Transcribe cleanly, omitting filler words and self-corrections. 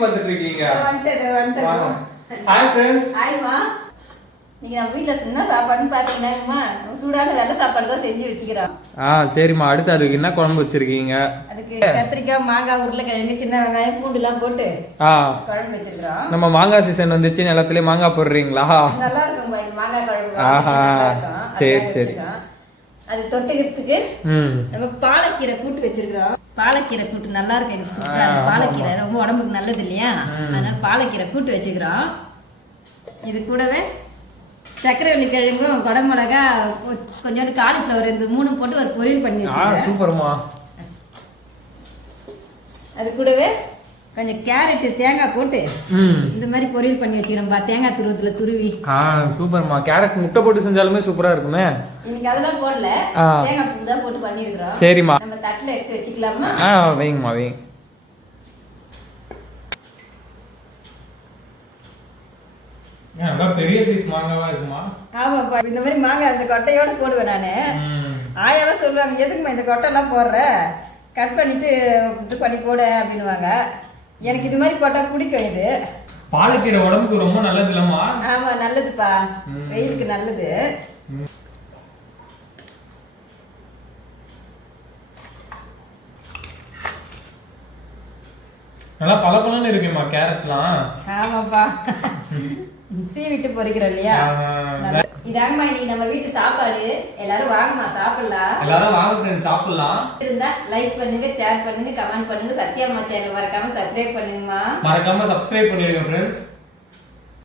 பார்த்துட்டு இருக்கீங்க? Hi friends. ஹாய்மா. நீங்க நம்ம வீட்ல என்ன சாப்பாடுன்னு பாத்தீங்கன்னா சூடான வெள்ளை சாப்பாடு தான் செஞ்சு வச்சுக்கிறோம். சரிம்மா. அடுத்து அதுக்கு என்ன குழம்பு வச்சிருக்கீங்க? அதுக்கு கத்திரிக்காய், மாங்காய், உருளைக்கிழங்கு, சின்ன வெங்காயம், பூண்டுலாம் போட்டு குழம்பு வச்சிருக்கிறோம். நம்ம மாங்காய் சீசன் வந்துச்சு, எல்லாத்துலயும் மாங்காய் போடுறீங்களா? நல்லா இருக்கும் இந்த மாங்காய் குழம்பு. சரி சரி. அது தொட்டுக்கிறதுக்கு நம்ம பாலக்கீரை கூட்டு வச்சிருக்கிறோம். பாலக்கீரை கூட்டு நல்லா இருக்கு. எனக்கு சூப்பரா இருக்கு. பாலக்கீரை ரொம்ப உடம்புக்கு நல்லது இல்லையா, அதனால பாலக்கீரை கூட்டு வச்சுக்கிறோம். இது கூடவே சக்கரவள்ளி கிழங்கும், குடமிளகா, கொஞ்சோண்டு காலிஃப்ளவர், இந்த 3 போட்டு ஒரு பொரியல் பண்ணி வச்சிருக்கேன். சூப்பர்மா. அது கூடவே கொஞ்சம் கேரட், தேங்காய் போட்டு இந்த மாதிரி பொரியல் பண்ணி வச்சுக்கிறோம்பா. தேங்காய் துருவத்துல துருவி. சூப்பர்மா. கேரட் முட்டை போட்டு செஞ்சாலுமே சூப்பரா இருக்குமே. இன்னைக்கு அதெல்லாம் போடல, தேங்காய் பூ தான் போட்டு பண்ணிருக்கிறோம். சரிம்மா. நம்ம தட்டுல எடுத்து வச்சுக்கலாமா? வைங்கம்மா வைங்க. பெரிய சைஸ் மாங்காவா இருக்குமா? ஆமாப்பா. இந்த மாதிரி மாங்காய் அந்த கொட்டையோட போடுவேன் நானு. ஆயாவா சொல்லுவாங்க, எதுக்குமா இந்த கொட்டை எல்லாம் போடுற, கட் பண்ணிட்டு இது பண்ணி போட அப்படின்னுவாங்க. எனக்கு இது மாதிரி போட்டா பிடிக்கும். இது பாலக்கீரை உடம்புக்கு ரொம்ப நல்லது இல்லம்மா? ஆமா நல்லதுப்பா, வெயிலுக்கு நல்லது. நல்லா பலப்பலன்னு இருக்குமா கேரட்லாம்? ஆமாப்பா, சீவிட்டு பொரிக்கிறோம் இல்லையா. இதாங்கம்மா இன்னைக்கு நம்ம வீட்டு சாப்பாடு. எல்லாரும் வாங்கம்மா சாப்பிடலாம். எல்லாரும் வாங்க ஃப்ரெண்ட்ஸ், சாப்பிடலாம். இருந்தா லைக் பண்ணுங்க, ஷேர் பண்ணுங்க, கமெண்ட் பண்ணுங்க. சத்யாம்மா சேனல் மறக்காம சப்ஸ்கிரைப் பண்ணுங்கம்மா. மறக்காம சப்ஸ்கிரைப் பண்ணிடுங்க ஃப்ரெண்ட்ஸ்.